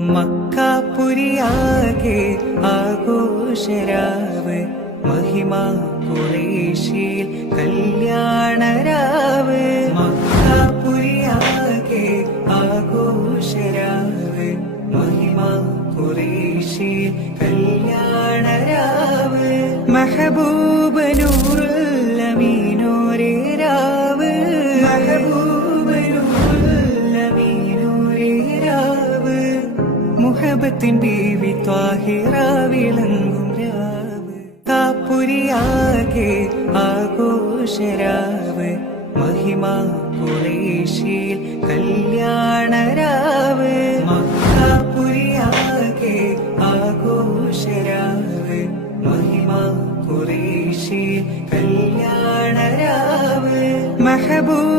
മക്കാപുരിയാകെ ആഘോഷരാവ് മഹിമ ഖുറൈശിൽ കല്യാണരാവ്. മക്കാപുരിയാകെ ആഘോഷരാവ് മഹിമ ഖുറൈശിൽ കല്യാണരാവ്. മെഹബൂബ നൂറുൽ അമീനോരേ രാവ്. മെഹബൂബ നൂറുൽ അമീനോരേ രാവ്. മുഹബത്തിൻ ബീവി ത്വാഹിറ വിളങ്ങും രാവ്. കാപുരിയാകെ ആഘോഷരാവ് മഹിമ ഖുറൈശിൽ കല്യാണരാവ്. മക്കാപുരിയാകെ ആഘോഷരാവ് മഹിമ ഖുറൈശിൽ കല്യാണരാവ്. മെഹബൂബ